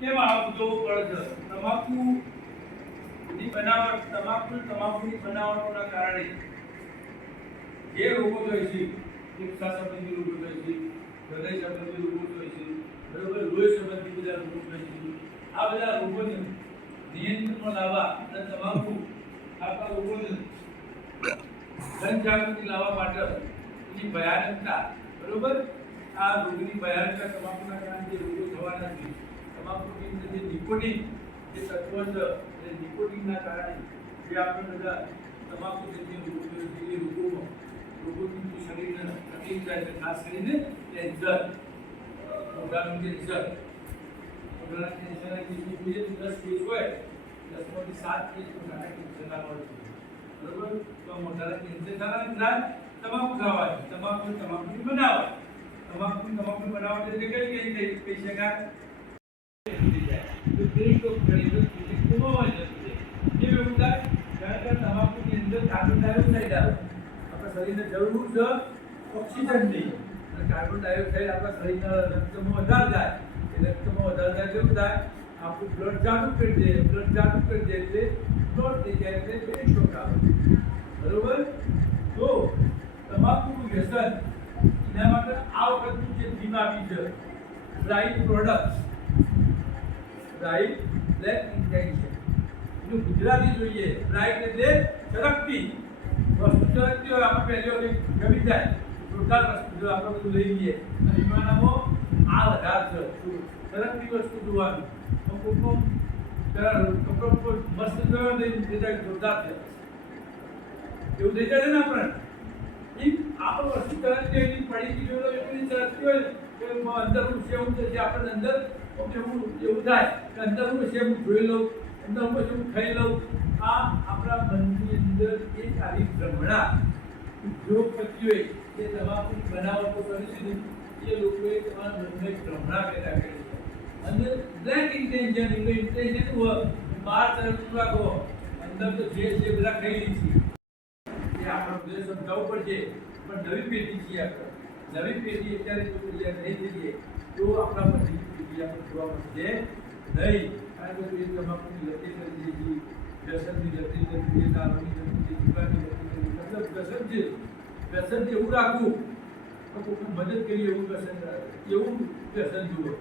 કેમ આવું જોવું પડે છે? તમાકુની બનાવટ, તમાકુની બનાવટોના કારણે જે રોગો થાય છે, ફેફસા સંબંધી રોગો થાય છે, હૃદય સંબંધી રોગો થાય છે, બરોબર, લોહી સંબંધી બધા રોગો થાય છે. આ બધા રોગોને નિયંત્રણમાં લાવવા અને તમાકુ આપણા રોગોને જનજાગૃતિ લાવવા માટે એની ભયાનકતા, બરોબર, આ રોગની ભયાનકતા, તમાકુના કારણે જે રોગો થવાના છે, તમાકુની અંદર જે નિકોટિન જે તત્વ છે, એ નિકોટિનના કારણે જે આપણે બધા તમાકુ જે રોગો છે, એ રોગોથી શરીરને તકલીફ થાય છે. ખાસ કરીને કેન્સર, મોઢાનું કેન્સર, મોઢાના કેન્સરના કેસની જોઈએ તો 10 કેસ હોય, 10માંથી 7 કેસ મોઢાના કેન્સરના હોય છે, બરોબર. તો મોઢાના કેન્સર થાય તમાકુ ખાવાય, તમાકુની બનાવટ, તમાકુની બનાવટ એટલે કઈ શકાય? તો ટેસ્ટ ઓફ ફ્લેવર ગુમાવવા જશે. કેમ એવું થાય? કારણ કે તમાકુની અંદર કાર્બન ડાયોક્સાઇડ આવે. આપણા શરીરને જરૂર છે ઓક્સિજનની, અને કાર્બન ડાયોક્સાઇડ આપણા શરીરના રક્તમાં વધારે થાય. એ રક્તમાં વધારે થાય કેવું થાય? આપણું બ્લડ જાડું કરી દે, એટલે બ્લડ થઈ જાય એટલે પેટ શોક આવે, બરોબર. તો તમાકુનું વ્યસન, એના માટે આ વખતનું જે થીમ આપી છે, bright products, bright black intention. એનું ગુજરાતી જોઈએ, બ્રાઇટ એટલે ચળકતી વસ્તુ. ચળકતી હોય આપણે પહેલી ગમી જાય, જોરદાર વસ્તુ જો આપણે બધું લઈ લઈએ, અને એમાંનામાં આ વધારે છે, ચળકતી વસ્તુ જોવાનું. કપડો મસ્ત જોયો ને જોરદાર છે, એવું થઈ જાય ને આપણે. આપણે વસ્તુ ચળકતી હોય, પડી જોયેલો એટલી ચળકતી હોય કે અંદર હું છે એવું છે, આપણે અંદર એવું થાય કે અંદર હું છે હું જોઈ લઉં, અંદર હું છે હું ખાઈ લઉં. આ આપણા મનની અંદર એક આવી ભ્રમણા ઉદ્યોગપતિઓએ જે તમાકુની બનાવટો કરી છે, એ લોકોએ તમારા મનને ભ્રમણા પેદા કરી છે. અને બ્લેક ઇન્ટેન્શન, એટલે ઇન્ટેન્શન બહાર તરફ રાખો, અંદર તો જે છે બધા ખાઈ લી છે. એ આપણો ઉદ્દેશ સમજાવવું પડશે. પણ નવી પેઢી છીએ આપણે, નવી પેઢી અત્યારે જો તૈયાર નહીં થઈએ તો આપણા પછી પેઢી આપણે જોવા મળશે નહીં. કારણ કે એ તમાકુની લતી કરી દીધી, વ્યસનની લતી કરી દીધી, દારૂની લતી કરી દીધી, જુગારની લતી કરી દીધી. મતલબ વ્યસન એવું રાખવું તો કોઈની મદદ કરીએ એવું વ્યસન જુઓ,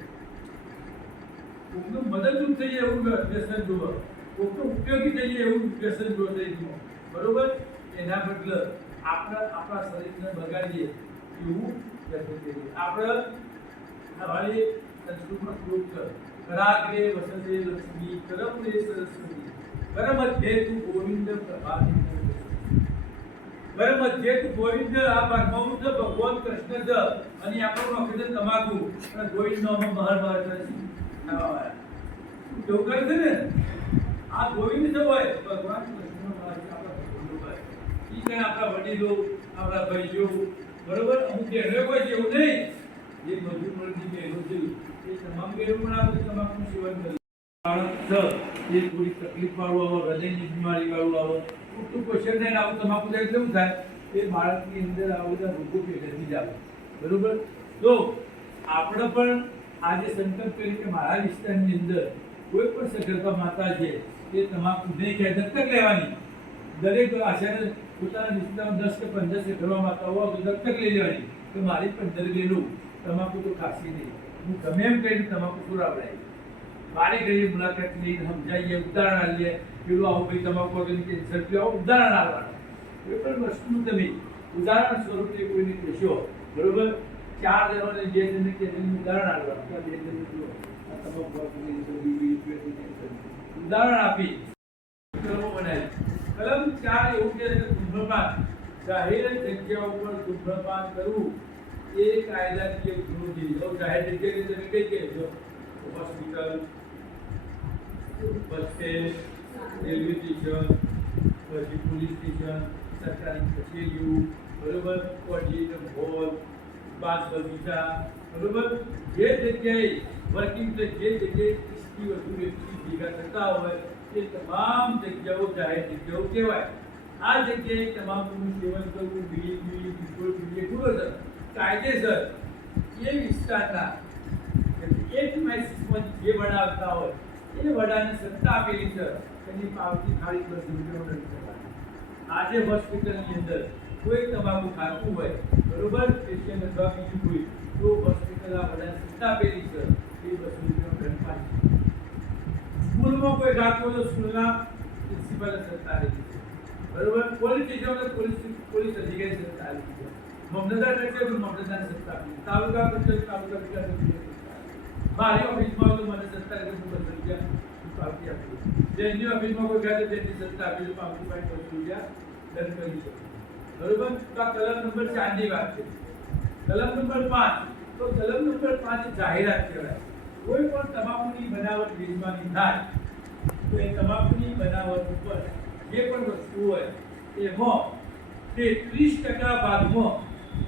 કોઈનું મદદરૂપ થઈએ એવું વ્યસન જુઓ, કોઈનું ઉપયોગી થઈએ એવું વ્યસન જુઓ થઈ, બરોબર. એના બદલે આપણે આપણા શરીરને બગાડીએ એવું વ્યસન કરીએ. આપણે અમારી સંસ્કૃતમાં શ્લોક છે, કરાગ્રે વસતે લક્ષ્મી, કરમરે સરસ્વતી, કરમધ્યે તુ ગોવિંદ પ્રભાતી. કરમધ્યે તુ ગોવિંદ, આ ભાગમાં છે ભગવાન કૃષ્ણ છે, અને આપણો વખતે તમાકુ અને ગોવિંદનો મહર કરે છે. કેવું કરે છે ને? આ ગોવિંદ છે હોય, ભગવાન કૃષ્ણનો મહર છે, આપણા ભગવાનનો મહર. ઈ કઈ આપણા વડીલો, આપણા ભાઈઓ, બરોબર. અમુક બહેનો કોઈ છે એવું નહીં, જે મજૂર વર્ગની બહેનો છે એ તમામ બહેનો પણ આપણે તમાકુનું સેવન કરે. એ થોડી તકલીફ વાળું આવે, હૃદયની બીમારી વાળું આવે, પૂરતું પોષણ થઈને આવું તમાકુ થાય કેવું થાય? એ બાળકની અંદર આ બધા રોગો પેદાથી જ આવે, બરોબર. તો આપણે પણ આજે સંકલ્પ કરીએ કે મારા વિસ્તારની અંદર કોઈ પણ સગર્ભા માતા છે એ તમાકુ નહીં ખાય, દત્તક લેવાની. દરેક આશાને પોતાના વિસ્તારમાં 10 કે 15 સગર્ભા માતાઓ હોય તો દત્તક લઈ લેવાની કે મારી 15 લેલું તમાકુ તો ખાસી નહીં. હું ગમે એમ કહીને તમાકુ છોડાવડાય, મારી ઘરે મુલાકાત લઈને સમજાવીએ, ઉદાહરણ આપીએ, પેલું આવું ભાઈ તમાકુ વગરની કેન્સર થયું, આવું ઉદાહરણ આપવાનું. કોઈ પણ વસ્તુનું તમે ઉદાહરણ સ્વરૂપે કોઈને કહેશો, બરોબર. 4 જણોને 2 જણને કે ઉદાહરણ આપવાનું, 2 જણને જુઓ આ તમાકુ ઉદાહરણ આપી કલમો બનાવી. કલમ 4 એવું કહે છે કે ધૂમ્રપાન, જાહેર જગ્યાઓ પર ધૂમ્રપાન કરવું એ કાયદાકીય ગુનો છે. જાહેર જગ્યાએ તમે કઈ કહેશો? Hospital, bus stand, railway station, પછી પોલીસ સ્ટેશન, સરકારી કચેરીઓ, બરોબર, ઓડિટોરિયમ હોલ, બાગ બગીચા, બરોબર. જે જગ્યાએ વર્કિંગ પ્લેસ, જે જગ્યાએ 30થી વધુ વ્યક્તિ ભેગા થતા હોય એ તમામ જગ્યાઓ જાહેર જગ્યાઓ કહેવાય. આ જગ્યાએ તમાકુનું સેવન કરવું, બીડી, ગુટખા, કાયદેસર એ વિસ્તારના એ પ્રિમાઇસીસમાં જે વડા આવતા હોય એ વડાને સત્તા આપેલી છે એની પાવતી ખાલી ₹200 દંડ કરવાનો. આજે હોસ્પિટલની અંદર કોઈ તમાકુ ખાતું હોય બરોબર પેશન્ટ અથવા બીજું કોઈ તો હોસ્પિટલ આ વડાને સત્તા આપેલી છે એ ₹200 દંડ પાડે. સ્કૂલમાં કોઈ ખાતું હોય તો સ્કૂલના પ્રિન્સિપલ સત્તા આપેલી છે બરોબર. પોલીસ સ્ટેશનમાં પોલીસ અધિકારી સત્તા આપેલી છે. મામલતદાર કચેરી મામલતદારની સત્તા આપેલી. તાલુકા કચેરી તાલુકા કચેરી મારી ઓફિસમાં તો મને સત્તા ₹200 પાવતી આપી. જેની ઓફિસમાં કોઈ ગાડી તેની સત્તા આપી પાવતી ₹500 દંડ કરી શકે બરોબર. તો આ કલમ નંબર 4 ની વાત છે. કલમ નંબર 5 તો કલમ નંબર 5 જાહેરાત કહેવાય. કોઈ પણ તમાકુની બનાવટ વેચવાની થાય તો એ તમાકુની બનાવટ ઉપર જે પણ વસ્તુ હોય એમાં 33% ભાગમાં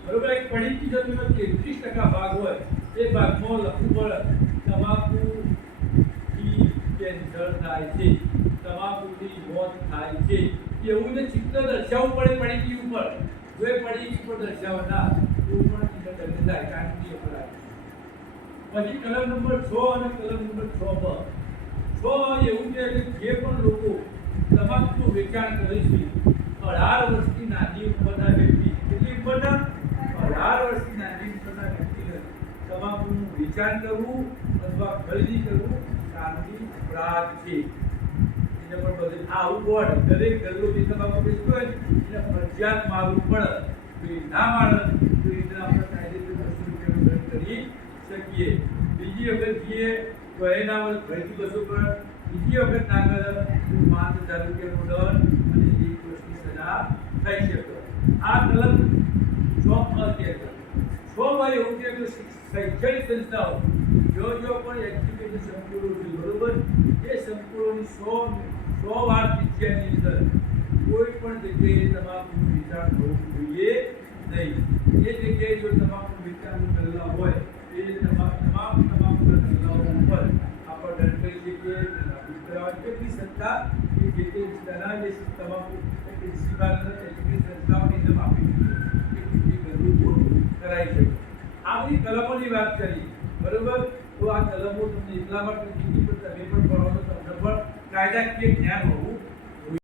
બરોબર એક પડીકી જમીનો 33% ભાગ હોય એ ભાગમાં લખવું પડે તમાકુથી કેન્સર થાય છે, તમાકુથી મોત થાય છે એવું ને ચિત્ર દર્શાવવું પડે પડીકી ઉપર. જો એ પડીકી ઉપર દર્શાવે ના તો પણ ચિત્ર દર્શાવે થાય કાનૂની અપરાધ. પછી કલમ નંબર 6 અને કલમ નંબર 6 એવું છે કે જે પણ લોકો તમાકુનું વેચાણ કરે છે 18 વર્ષથી નાની ઉંમરના વ્યક્તિ કેટલી ઉંમરના 18 વર્ષથી નાની ઉંમરના વ્યક્તિને તમાકુનું વેચાણ કરવું અથવા ખરીદી કરવું કાનૂની અપરાધ છે. એને પણ બધે આવું બોર્ડ દરેક ગલ્લો જે તમાકુ વેચતો હોય એને ફરજિયાત મારવું પડે. તો એ ના મારે તો એને આપણે કાયદેસર ₹200 દંડ કરી શકીએ. બીજી વખત જે તો એના ફરીથી 200 પર બીજી વખત ના કરે તો ₹5000 દંડ અને 1 વર્ષની સજા થઈ શકે. આ કલમ 6 કહે છે. 6 એવું છે કે શૈક્ષણિક સંસ્થાઓ જો પણ એજ્યુકેશન સંકુલો છે બરોબર એ સંકુલોની 100 વાર વિદ્યાની અંદર કોઈ પણ જગ્યાએ તમાકુનું વેચાણ થવું જોઈએ નહીં. એ જગ્યાએ જો તમાકુનું વેચાણ કરેલા હોય એ તમામ તમાકુના ધંધાઓ ઉપર આપણે દંડ કરી શકીએ. કેટલી સત્તા કે જે તે વિસ્તારના જે તમાકુ પ્રિન્સિપાલને એજ્યુકેશન સંસ્થાઓની અંદર આપી શકીએ ગરબું દૂર કરાવી શકીએ. આ બધી કલમોની વાત કરી બરોબર. તો આ કલમો તમને એટલા માટે તમે પણ ભણો તો તમને પણ કાયદાકીય જ્ઞાન હોવું